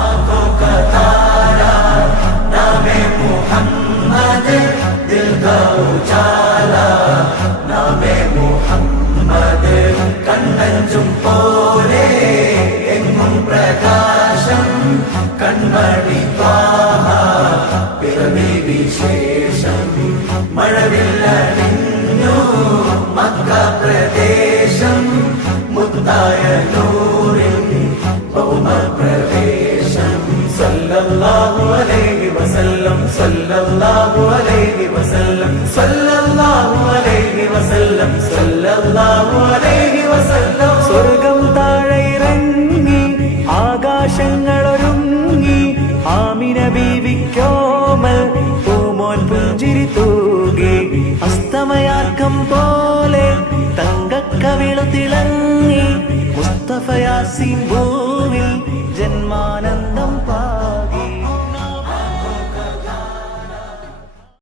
आंखों का तारा नामे मुहम्मद, दिल का उजाला नामे मुहम्मद, കണ്ണഞ്ചും പോലെ എങ്ങും പ്രകാശം കൺമണി ത്വാഹ പിറവി വിശേഷം. മഴവില്ലണിഞ്ഞു മക്ക പ്രദേശം, മുത്തായ നൂറിൻ ഭൗമപ്രവേശം. സല്ലല്ലാഹു അലൈഹി വസല്ലം, സല്ലല്ലാഹു അലൈഹി വസല്ലം, സല്ലല്ലാഹു അലൈഹി വസല്ലം, സല്ലല്ലാഹു അലൈഹി വസല്ലം. സ്വർഗം താഴെ ഇറങ്ങി ആകാശങ്ങളൊരുങ്ങി, ആമിന ബീവിക്കോമൽ പൂമോൻ പുഞ്ചിരി തൂകി. അസ്തമയാക്കം പോലെ തങ്കക്കവിളു തിളങ്ങി, മുസ്തഫ യാസീൻ